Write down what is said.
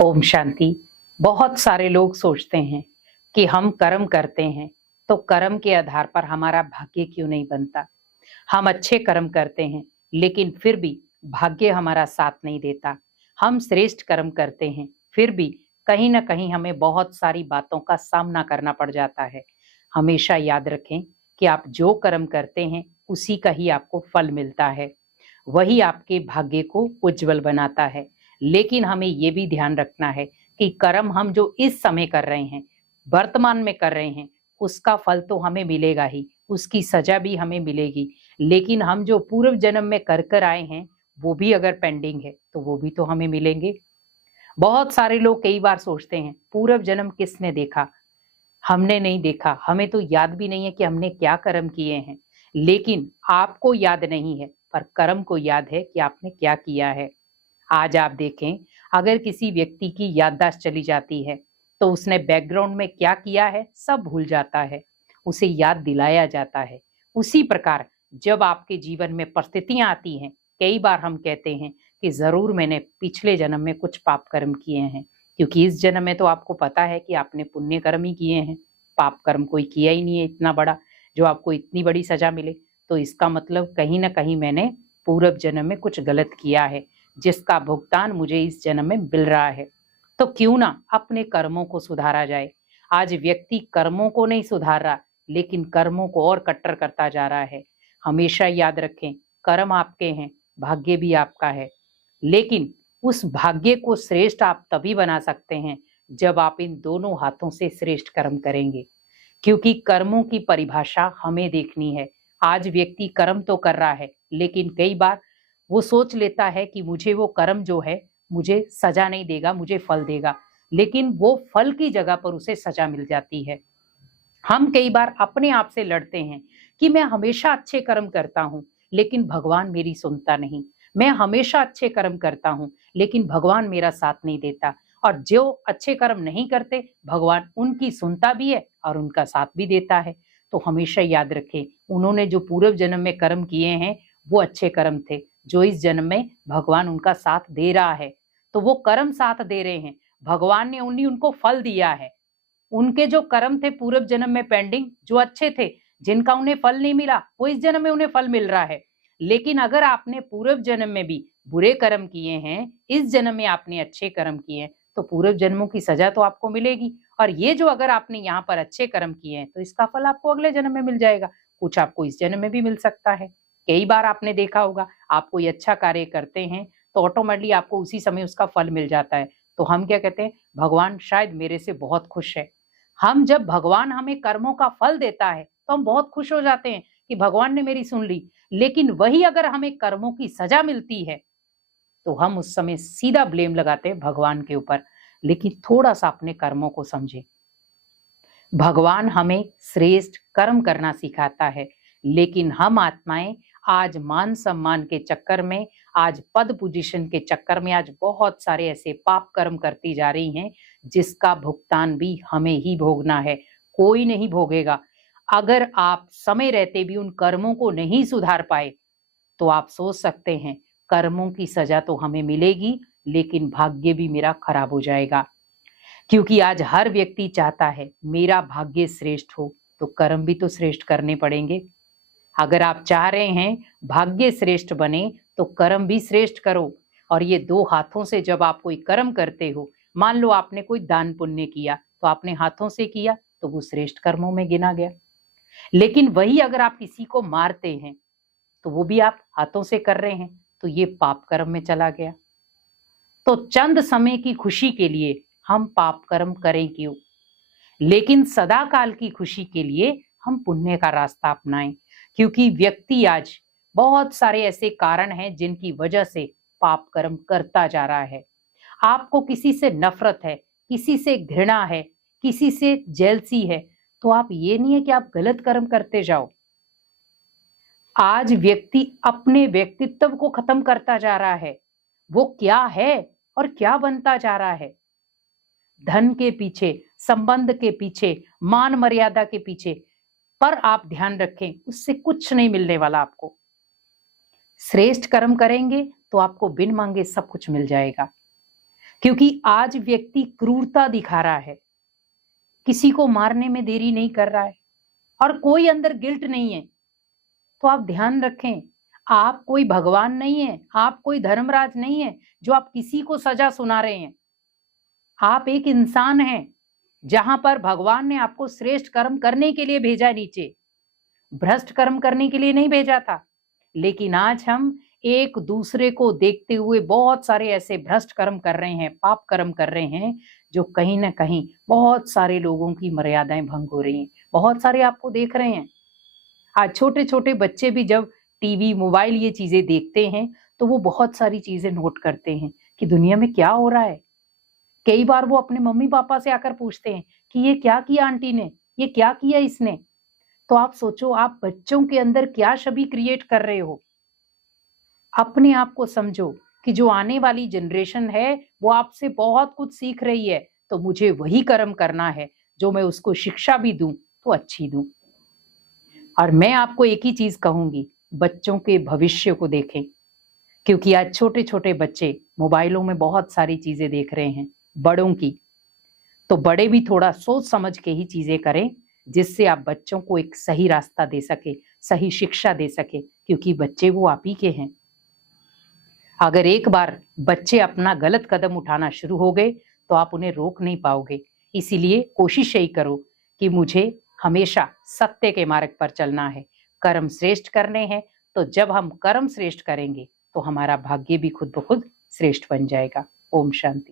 ओम शांति। बहुत सारे लोग सोचते हैं कि हम कर्म करते हैं तो कर्म के आधार पर हमारा भाग्य क्यों नहीं बनता। हम अच्छे कर्म करते हैं लेकिन फिर भी भाग्य हमारा साथ नहीं देता। हम श्रेष्ठ कर्म करते हैं फिर भी कहीं ना कहीं हमें बहुत सारी बातों का सामना करना पड़ जाता है। हमेशा याद रखें कि आप जो कर्म करते हैं उसी का ही आपको फल मिलता है, वही आपके भाग्य को उज्जवल बनाता है। लेकिन हमें ये भी ध्यान रखना है कि कर्म हम जो इस समय कर रहे हैं, वर्तमान में कर रहे हैं, उसका फल तो हमें मिलेगा ही, उसकी सजा भी हमें मिलेगी। लेकिन हम जो पूर्व जन्म में कर कर आए हैं वो भी अगर पेंडिंग है तो वो भी तो हमें मिलेंगे। बहुत सारे लोग कई बार सोचते हैं पूर्व जन्म किसने देखा। हमने नहीं देखा, हमें तो याद भी नहीं है कि हमने क्या कर्म किए हैं। लेकिन आपको याद नहीं है पर कर्म को याद है कि आपने क्या किया है। आज आप देखें, अगर किसी व्यक्ति की याददाश्त चली जाती है तो उसने बैकग्राउंड में क्या किया है सब भूल जाता है, उसे याद दिलाया जाता है। उसी प्रकार जब आपके जीवन में परिस्थितियां आती हैं, कई बार हम कहते हैं कि जरूर मैंने पिछले जन्म में कुछ पाप कर्म किए हैं, क्योंकि इस जन्म में तो आपको पता है कि आपने पुण्य कर्म ही किए हैं। पाप कर्म कोई किया ही नहीं है इतना बड़ा जो आपको इतनी बड़ी सजा मिले। तो इसका मतलब कहीं ना कहीं मैंने पूर्व जन्म में कुछ गलत किया है जिसका भुगतान मुझे इस जन्म में मिल रहा है। तो क्यों ना अपने कर्मों को सुधारा जाए। आज व्यक्ति कर्मों को नहीं सुधार रहा लेकिन कर्मों को और कट्टर करता जा रहा है। हमेशा याद रखें, कर्म आपके हैं, भाग्य भी आपका है। लेकिन उस भाग्य को श्रेष्ठ आप तभी बना सकते हैं जब आप इन दोनों हाथों से श्रेष्ठ कर्म करेंगे, क्योंकि कर्मों की परिभाषा हमें देखनी है। आज व्यक्ति कर्म तो कर रहा है लेकिन कई बार वो सोच लेता है कि मुझे वो कर्म जो है मुझे सजा नहीं देगा, मुझे फल देगा। लेकिन वो फल की जगह पर उसे सजा मिल जाती है। हम कई बार अपने आप से लड़ते हैं कि मैं हमेशा अच्छे कर्म करता हूं लेकिन भगवान मेरी सुनता नहीं। मैं हमेशा अच्छे कर्म करता हूं लेकिन भगवान मेरा साथ नहीं देता। और जो अच्छे कर्म नहीं करते भगवान उनकी सुनता भी है और उनका साथ भी देता है। तो हमेशा याद रखें, उन्होंने जो पूर्व जन्म में कर्म किए हैं वो अच्छे कर्म थे, जो इस जन्म में भगवान उनका साथ दे रहा है। तो वो कर्म साथ दे रहे हैं, भगवान ने उन्हीं उनको फल दिया है। उनके जो कर्म थे पूर्व जन्म में पेंडिंग, जो अच्छे थे, जिनका उन्हें फल नहीं मिला, वो इस जन्म में उन्हें फल मिल रहा है। लेकिन अगर आपने पूर्व जन्म में भी बुरे कर्म किए हैं, इस जन्म में आपने अच्छे कर्म किए हैं, तो पूर्व जन्मों की सजा तो आपको मिलेगी। और ये जो अगर आपने यहाँ पर अच्छे कर्म किए हैं तो इसका फल आपको अगले जन्म में मिल जाएगा, कुछ आपको इस जन्म में भी मिल सकता है। कई बार आपने देखा होगा, आप कोई अच्छा कार्य करते हैं तो ऑटोमेटिकली आपको उसी समय उसका फल मिल जाता है। तो हम क्या कहते हैं, भगवान शायद मेरे से बहुत खुश है। हम जब भगवान हमें कर्मों का फल देता है तो हम बहुत खुश हो जाते हैं कि भगवान ने मेरी सुन ली। लेकिन वही अगर हमें कर्मों की सजा मिलती है तो हम उस समय सीधा ब्लेम लगाते हैं भगवान के ऊपर। लेकिन थोड़ा सा अपने कर्मों को समझें। भगवान हमें श्रेष्ठ कर्म करना सिखाता है, लेकिन हम आत्माएं आज मान सम्मान के चक्कर में, आज पद पोजीशन के चक्कर में, आज बहुत सारे ऐसे पाप कर्म करती जा रही हैं जिसका भुगतान भी हमें ही भोगना है, कोई नहीं भोगेगा। अगर आप समय रहते भी उन कर्मों को नहीं सुधार पाए तो आप सोच सकते हैं कर्मों की सजा तो हमें मिलेगी लेकिन भाग्य भी मेरा खराब हो जाएगा। क्योंकि आज हर व्यक्ति चाहता है मेरा भाग्य श्रेष्ठ हो, तो कर्म भी तो श्रेष्ठ करने पड़ेंगे। अगर आप चाह रहे हैं भाग्य श्रेष्ठ बने तो कर्म भी श्रेष्ठ करो। और ये दो हाथों से जब आप कोई कर्म करते हो, मान लो आपने कोई दान पुण्य किया तो आपने हाथों से किया तो वो श्रेष्ठ कर्मों में गिना गया। लेकिन वही अगर आप किसी को मारते हैं तो वो भी आप हाथों से कर रहे हैं, तो ये पाप कर्म में चला गया। तो चंद समय की खुशी के लिए हम पाप कर्म करें क्यों, लेकिन सदा काल की खुशी के लिए हम पुण्य का रास्ता अपनाएं। क्योंकि व्यक्ति आज बहुत सारे ऐसे कारण हैं जिनकी वजह से पाप कर्म करता जा रहा है। आपको किसी से नफरत है, किसी से घृणा है, किसी से जेलसी है, तो आप ये नहीं है कि आप गलत कर्म करते जाओ। आज व्यक्ति अपने व्यक्तित्व को खत्म करता जा रहा है, वो क्या है और क्या बनता जा रहा है। धन के पीछे, संबंध के पीछे, मान मर्यादा के पीछे। पर आप ध्यान रखें, उससे कुछ नहीं मिलने वाला आपको। श्रेष्ठ कर्म करेंगे तो आपको बिन मांगे सब कुछ मिल जाएगा। क्योंकि आज व्यक्ति क्रूरता दिखा रहा है, किसी को मारने में देरी नहीं कर रहा है और कोई अंदर गिल्ट नहीं है। तो आप ध्यान रखें, आप कोई भगवान नहीं है, आप कोई धर्मराज नहीं है जो आप किसी को सजा सुना रहे हैं। आप एक इंसान हैं, जहां पर भगवान ने आपको श्रेष्ठ कर्म करने के लिए भेजा नीचे, भ्रष्ट कर्म करने के लिए नहीं भेजा था। लेकिन आज हम एक दूसरे को देखते हुए बहुत सारे ऐसे भ्रष्ट कर्म कर रहे हैं, पाप कर्म कर रहे हैं, जो कहीं ना कहीं बहुत सारे लोगों की मर्यादाएं भंग हो रही हैं। बहुत सारे आपको देख रहे हैं, आज छोटे छोटे बच्चे भी जब टीवी मोबाइल ये चीजें देखते हैं तो वो बहुत सारी चीजें नोट करते हैं कि दुनिया में क्या हो रहा है। कई बार वो अपने मम्मी पापा से आकर पूछते हैं कि ये क्या किया आंटी ने, ये क्या किया इसने। तो आप सोचो, आप बच्चों के अंदर क्या छवि क्रिएट कर रहे हो। अपने आप को समझो कि जो आने वाली जनरेशन है वो आपसे बहुत कुछ सीख रही है, तो मुझे वही कर्म करना है जो मैं उसको शिक्षा भी दूं तो अच्छी दूं। और मैं आपको एक ही चीज कहूंगी, बच्चों के भविष्य को देखें, क्योंकि आज छोटे छोटे बच्चे मोबाइलों में बहुत सारी चीजें देख रहे हैं बड़ों की। तो बड़े भी थोड़ा सोच समझ के ही चीजें करें, जिससे आप बच्चों को एक सही रास्ता दे सके, सही शिक्षा दे सके, क्योंकि बच्चे वो आप ही के हैं। अगर एक बार बच्चे अपना गलत कदम उठाना शुरू हो गए तो आप उन्हें रोक नहीं पाओगे। इसीलिए कोशिश यही करो कि मुझे हमेशा सत्य के मार्ग पर चलना है, कर्म श्रेष्ठ करने हैं। तो जब हम कर्म श्रेष्ठ करेंगे तो हमारा भाग्य भी खुद ब खुद श्रेष्ठ बन जाएगा। ओम शांति।